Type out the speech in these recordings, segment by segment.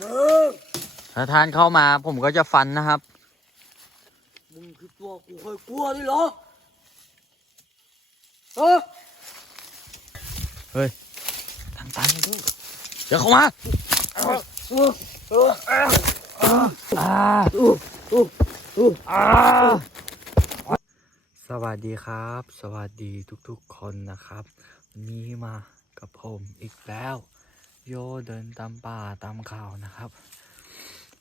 มึงถ้าท่านเข้ามาผมก็จะฟันนะครับ มึงคือตัวกูเคยกลัวด้วยเหรอเออเฮ้ยทางตันเลยดูเดี๋ยวเข้ามาเออเออเอออ่าอู้อู้อู้อ่าสวัสดีครับ สวัสดีทุกๆคนนะครับ วันนี้มากับผมอีกแล้ว โยเดินตามป่าตามเขานะครับ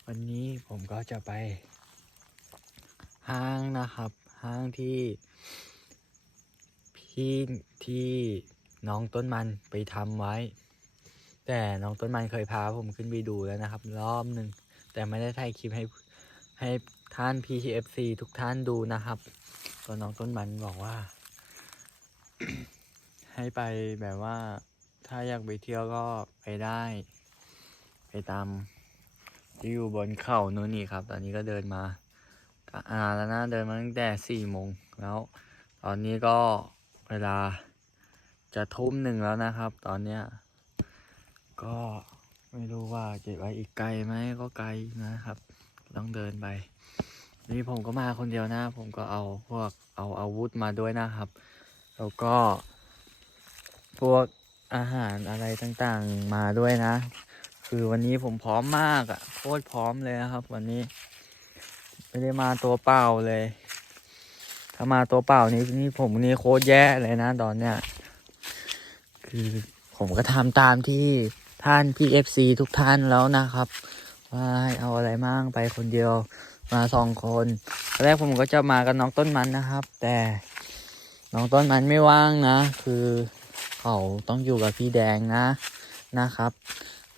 วันนี้ผมก็จะไป ห้างนะครับ ห้างที่พี่ที่น้องต้นมันไปทำไว้ แต่น้องต้นมันเคยพาผมขึ้นไปดูแล้วนะครับ รอบหนึ่งแต่ไม่ได้ถ่ายคลิปให้ให้ท่าน PTFC ทุกท่านดูนะครับก็น้องต้นมันบอกว่า ให้ไปแบบว่า ถ้าอยากไปเที่ยวก็ไปได้ ไปตามที่อยู่บนเขาโน่นนี่ครับ ตอนนี้ก็เดินมาอ่าแล้วนะเดินมาตั้งแต่สี่โมงแล้ว ตอนนี้ก็เวลาจะทุ่มหนึ่งแล้วนะครับ ตอนเนี้ยก็ไม่รู้ว่าจะไปอีกไกลไหมก็ไกลนะครับ ต้องเดินไป นี่ผมก็มาคนเดียวนะ ผมก็เอาพวกเอาอาวุธมาด้วยนะครับ แล้วก็พวก อาหารอะไรต่างๆมาด้วยนะ คือวันนี้ผมพร้อมมากอะ่ะโคตรพร้อมเลยนะครับ วันนี้ ไม่ได้มาตัวเปล่าเลย ถ้ามาตัวเปล่านี่นี่ผมนี่โคตรแย่เลยนะตอนเนี้ยคือผมก็ทำตามที่ท่าน PFC ทุกท่านแล้วนะครับ ว่าให้เอาอะไรมั่งไปคนเดียวมาสองคนตอนแรกผมก็จะมากับน้องต้นมันนะครับ แต่น้องต้นมันไม่ว่างนะ คือ เขาต้องอยู่กับพี่แดงนะนะครับ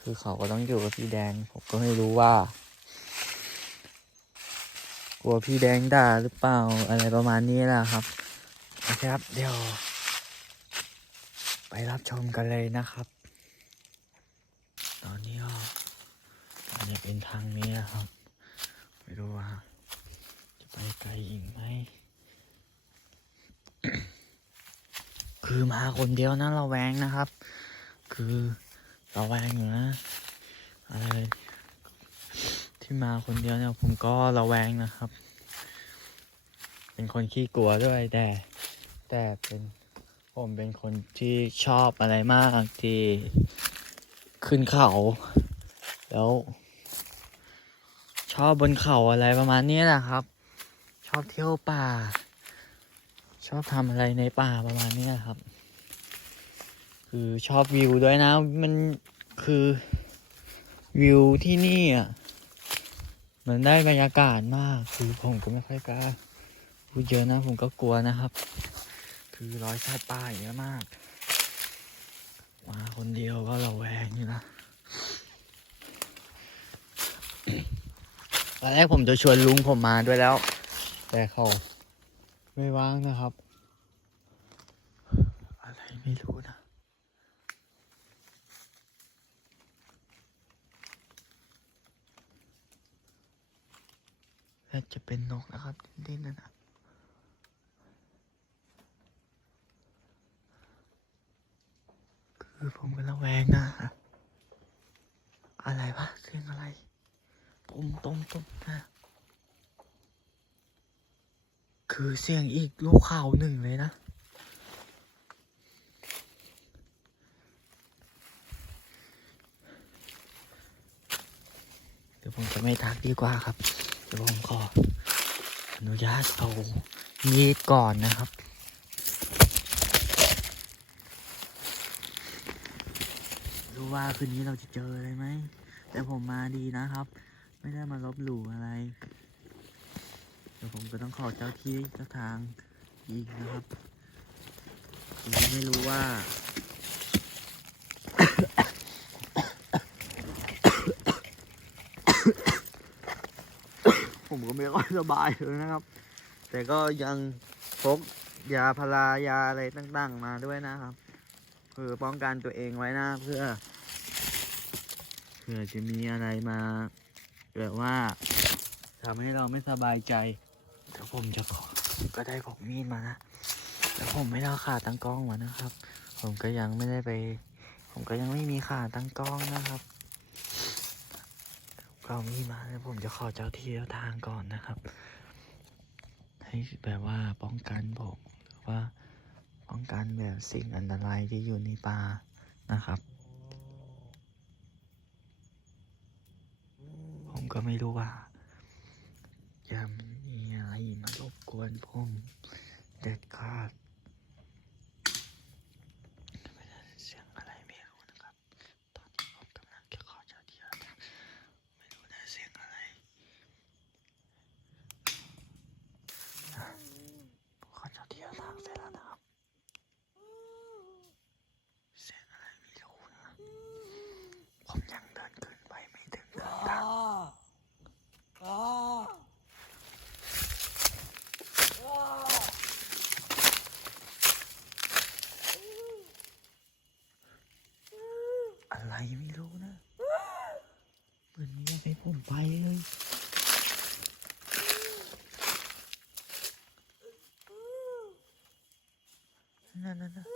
คือเขาก็ต้องอยู่กับพี่แดง ผมก็ไม่รู้ว่า กลัวพี่แดงด่าหรือเปล่าอะไรประมาณนี้แหละครับโอเคครับ เดี๋ยว ไปรับชมกันเลยนะครับ ตอนนี้ก็อันนี้เป็นทางนี้นะครับไม่รู้ว่าจะไปไกลอีกไหม คือมาคนเดียวนะเราแวงนะครับ คือเราแวงอยู่นะอะไรที่มาคนเดียวเนี่ยผมก็ระแวงนะครับ เป็นคนขี้กลัวด้วยแต่แต่เป็นผมเป็นคนที่ชอบอะไรมากที่ขึ้นเขา แล้ว ชอบบนเขาอะไรประมาณนี้แหละครับ ชอบเที่ยวป่า อบทำอะไรในป่าประมาณนี้ครับ คือชอบวิวด้วยนะ มันคือวิวที่นี่อะมันได้บรรยากาศมาก คือผมก็ไม่ค่อยกล้าพูดเยอะนะ ผมก็กลัวนะครับ คือร้อยสัตว์ป่าเยอะมาก มาคนเดียวก็ระแวงอยู่นะตอนแรกผมจะชวนลุงผมมาด้วยแล้ว แต่เขาไม่ว่างนะครับ อะไรไม่รู้นะ น่าจะ เป็นนกนะครับเด่นๆนั่นนะคือผมก็ระแวงนะ อะไรวะเสียงอะไรตุ้มตุ้มตุ้มนะ คือเสียงอีกลูกข่าวหนึ่งเลยนะเดี๋ยวผมจะไม่ทักดีกว่าครับ เดี๋ยวผมขอ อนุญาตเอามีดก่อนนะครับ รู้ว่าคืนนี้เราจะเจออะไรไหม แต่ผมมาดีนะครับ ไม่ได้มาลบหลู่อะไร เดี๋ยวผมก็ต้องขอเจ้าที่เจ้าทางอีกนะครับผมไม่รู้ว่า ผมก็ไม่ค่อยสบายเลยนะครับ แต่ก็ยังพกยาพารายาอะไรต่างๆ มาด้วยนะครับเพื่อป้องกันตัวเองไว้นะเพื่อเผื่อจะมีอะไรมาแบบว่าทำให้เราไม่สบายใจเดี๋ยวผมจะขอก็ได้พกมีดมานะแต่ผมไม่ได้เอาขาตั้งกล้องมานะครับ ผมก็ยังไม่ได้ไป ผมก็ยังไม่มีขาตั้งกล้องนะครับ เขามีมาแล้วผมจะขอเจ้าที่เจ้าทางก่อนนะครับ ให้แบบว่าป้องกันผมหรือว่าป้องกันแบบสิ่งอันตรายที่อยู่ในป่านะครับ ผมก็ไม่รู้ว่าจะมีอะไรมารบกวนผมเด็ดขาดไม่ได้เสียงอะไรไม่รู้นะครับ ตอนนี้ผมกำลังจะขอเจ้าที่เจ้าทางไม่รู้ได้เสียงอะไรอะขอเจ้าที่เจ้าทางเสร็จแล้วนะครับ เสียงอะไรไม่รู้นะ ผมยังเดินขึ้นไปไม่ถึงทาง อ่า ทาง อ่าอ่า อะไรไม่รู้นะเหมือนมีอะไรผมไปเลย นั่นนั่นนั่น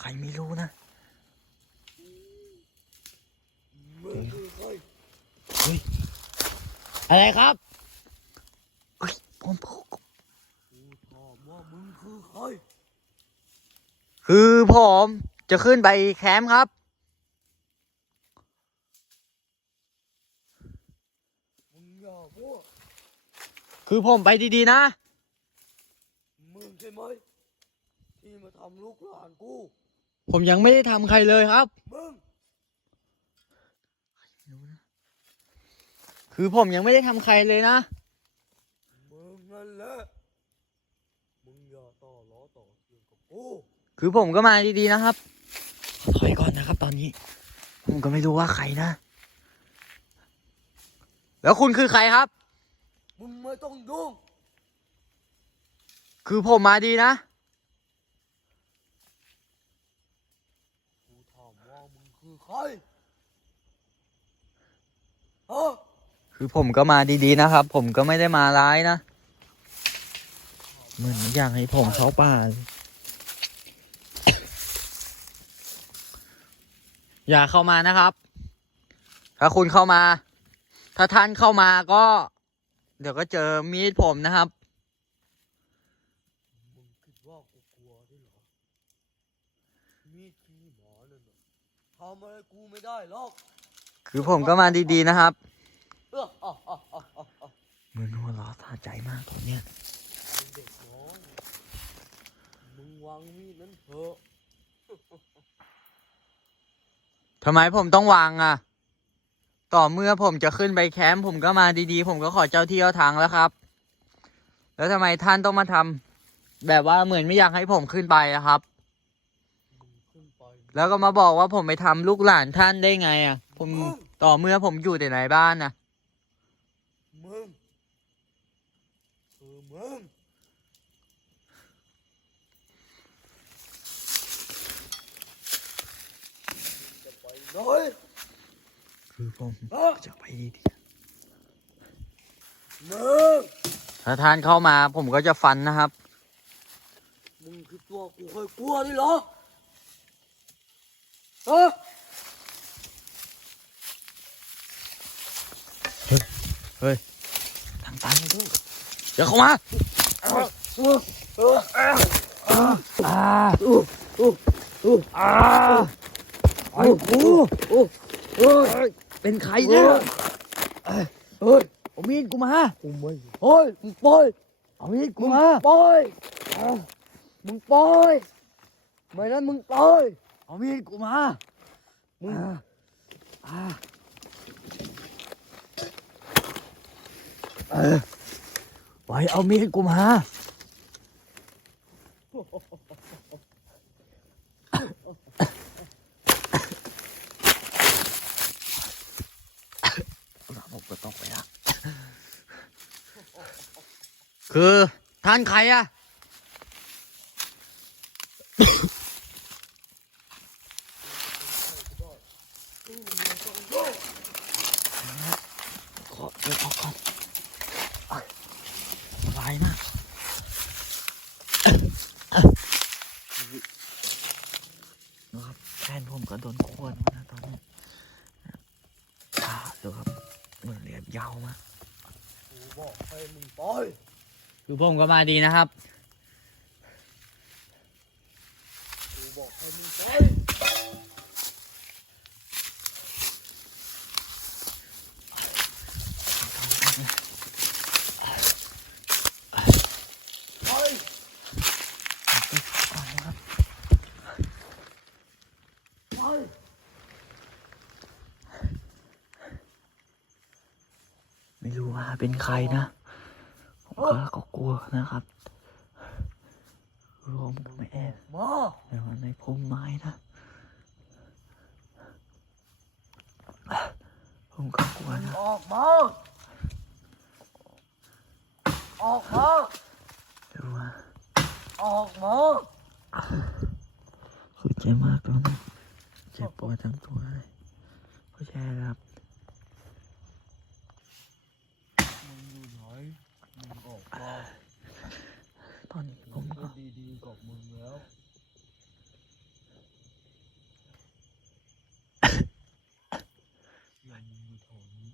ใครไม่รู้นะมึงคือใครเฮ้ยอะไรครับเฮ้ยผมผมกูถามว่ามึงคือใครคือผมจะขึ้นไปแคมป์ครับมึงอย่าพูดคือผมไปดีๆนะ มึงใช่ไหมที่มาทำลูกหลานกู ผมยังไม่ได้ทำใครเลยครับ มึงคือผมยังไม่ได้ทำใครเลยนะ มึงนั่นแหละมึงอย่าต่อล้อต่อเถียงกับกูคือผมก็มาดีๆนะครับ ถอยก่อนนะครับ ตอนนี้ ผมก็ไม่รู้ว่าใครนะ แล้วคุณคือใครครับ มึงไม่ต้องยุ่ง คือผมมาดีนะ กูถามว่า มึงคือใครฮะคือผมก็มาดีๆนะครับ ผมก็ไม่ได้มาร้ายนะเหมือนอยากให้ผมเข้าป่าเลยอย่าเข้ามานะครับ ถ้าคุณเข้ามา ถ้าท่านเข้ามาก็ เดี๋ยวก็เจอมีดผมนะครับ มึงคิดว่ากูกลัวด้วยเหรอมีดขี้หมานั่นน่ะ ทำอะไรกูไม่ได้หรอกคือผมก็มาดีๆนะครับเอออะอะอะอะอะมือนัวล้อสะใจมากตอนเนี้ยไอ้เด็กน้องมึงวางมีดนั้นเถอะทำไมผมต้องวางอะ ต่อเมื่อผมจะขึ้นไปแคมป์ผมก็มาดีๆ ผมก็ขอเจ้าที่เจ้าทางแล้วครับ แล้วทำไมท่านต้องมาทำแบบว่าเหมือนไม่อยากให้ผมขึ้นไปอะครับมึงขึ้นไป แล้วก็มาบอกว่าผมไปทำลูกหลานท่านได้ไงอะ ผมมึง ต่อเมื่อผมอยู่แต่ในบ้านนะมึงคือมึงจะไปไหนคือผมฮะจะไปดี มึงๆถ้าท่านเข้ามาผมก็จะฟันนะครับ มึงคือตัวกูเคยกลัวนี่เหรอ ฮะทางตันเลยด้วยเดี๋ยวเข้ามาเออเออเอออ่าอู้อู้อู้อ่าไอ้กูอู้เฮ้ยเป็นใครเนี่ยเฮ้ยเอามีดกูมากูไม่เฮ้ยมึงปล่อยเอามีดกูมึงมาปล่อยอะมึงปล่อยไม่นั้นมึงปล่อย เอามีดกูมา มึงอ่าอ่าเออไว้เอามีดกูมา ผมก็ต้องไปละคือท่านใครอะขอเดี๋ยวออกก่อนอะ มา กูบอกให้มึงไป คือผมก็มาดีนะครับไม่รู้ว่าเป็นใครนะ นะครับ รวมกับไม่แอบมาแต่ว่าในพุ่มไม้นะ ผมก็กลัวนะ ออกมา ออกมาดูว่าออกมาคือเจ็บมากตอนนี้เจ็บปวดทั้งตัวเลยผู้ชายครับมึงอยู่ไหนมึงออกมา ตอนนี้ผมก็ดีๆกับมึงแล้วย่ามึงอยู่แถวนี้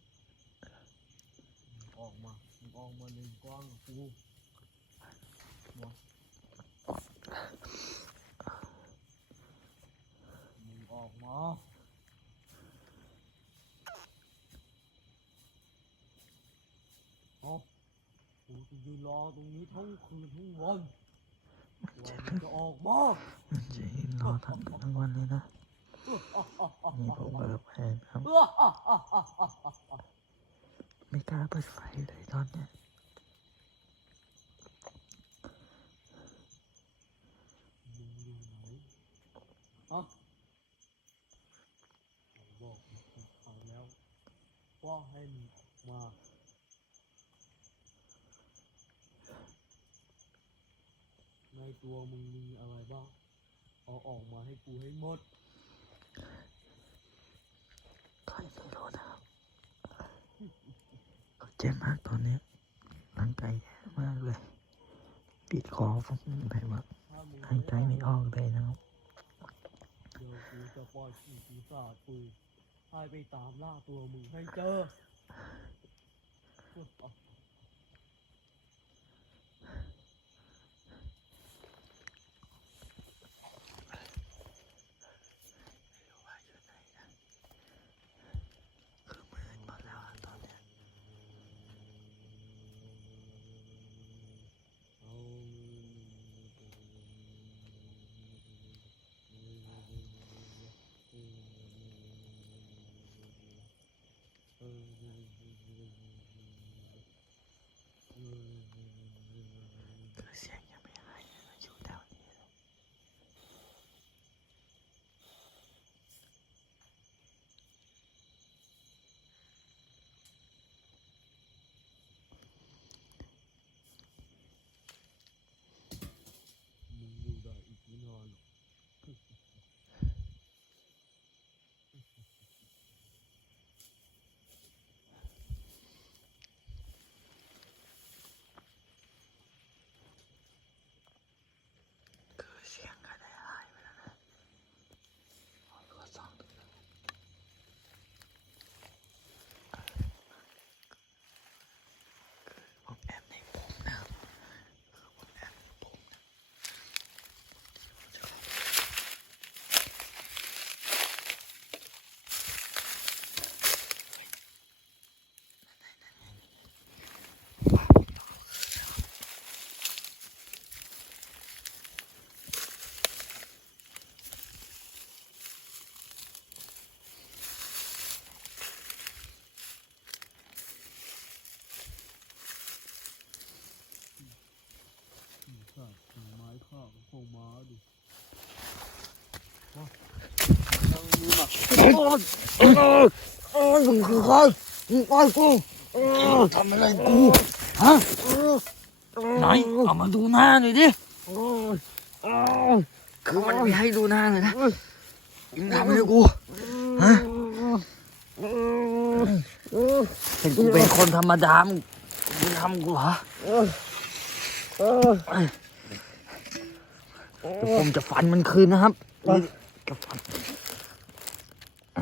ออกมาออกมาเลนกว้างกับกูมามึงออกมากูจะ ยืนรอตรงนี้ทั้งคืนทั้งวันวันมึงจะออกมามันจะยืนรอทั้งคืนทั้งวันเลยนะนี่ผมก็ระแวงครับ ไม่กล้าเปิดไฟเลยตอนเนี้ยมึงอยู่ไหนฮะผมบอกมึงทุกครั้งแล้วว่าให้มึงออกมา ใน ตัวมึงมีอะไรบ้าง เอาออกมาให้กูให้หมดก็ยังไม่รู้นะครับก็เจ็บมากตอนเนี้ยร่างกายแย่มากเลย ปิดคอผมแบบว่าถ้ามึงหายใจไม่ออกเลยนะครับเดี๋ยวกูจะปล่อยขี่ปีศาจกูให้ไปตามล่าตัวมึงให้เจอคือ มาโอ้ยมึงคือใครมึงปล่อยกูทำอะไรกูฮะไหนเอามาดูหน้าหน่อยดิคือมันไม่ให้ดูหน้าเลยนะมึงทำอะไรกูฮะเห็นกูเป็นคนธรรมดามึงมึงทำกูเหรอเดี๋ยวผมจะฟันมันคืนนะครับจะฟัน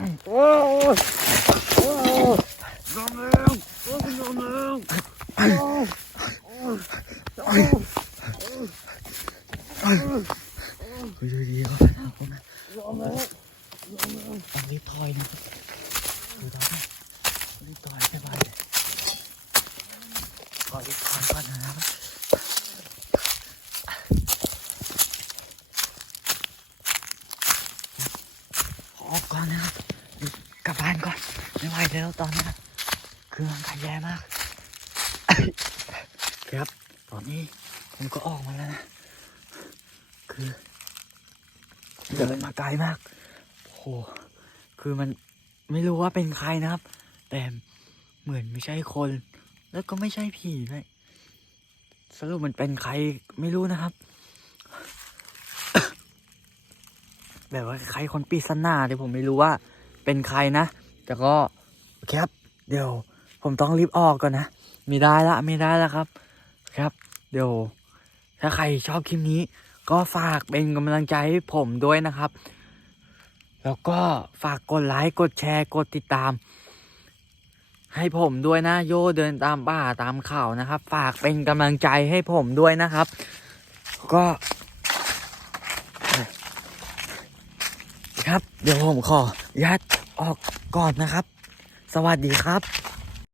น้ำเร็ว โอ้ยยอมแล้วโอ้ยโอ้ยโอ้ยโอ้ย คุยดีๆครับผม ยอมแล้วยอมแล้ว ต้องรีบถอยนะครับดูตอนนี้รีบถอยไปบ้านเลยขอรีบถอยก่อนนะครับขอออกก่อนนะครับ กานก่อน ไม่ไหวแล้วตอนนี้เครื่องขยแย่มาก ครับ ตอนนี้ผมก็ออกมาแล้วนะ คือเดินมาไกลมากโอ้โห คือมันไม่รู้ว่าเป็นใครนะครับ แต่เหมือนไม่ใช่คน แล้วก็ไม่ใช่ผีด้วยสรุปมันเป็นใครไม่รู้นะครับ แบบว่าใครคนปริศนาที่ผมไม่รู้ว่า เป็นใครนะ แต่ก็โอเคครับ เดี๋ยวผมต้องรีบออกก่อนนะไม่ได้ละไม่ได้ละครับ ครับ เดี๋ยว ถ้าใครชอบคลิปนี้ ก็ฝากเป็นกำลังใจให้ผมด้วยนะครับ แล้วก็ฝากกดไลค์กดแชร์กดติดตาม ให้ผมด้วยนะ โยเดินตามป่าตามเขานะครับ ฝากเป็นกำลังใจให้ผมด้วยนะครับ ก็ ครับ เดี๋ยวผมขอยัดออกก่อนนะครับ สวัสดีครับ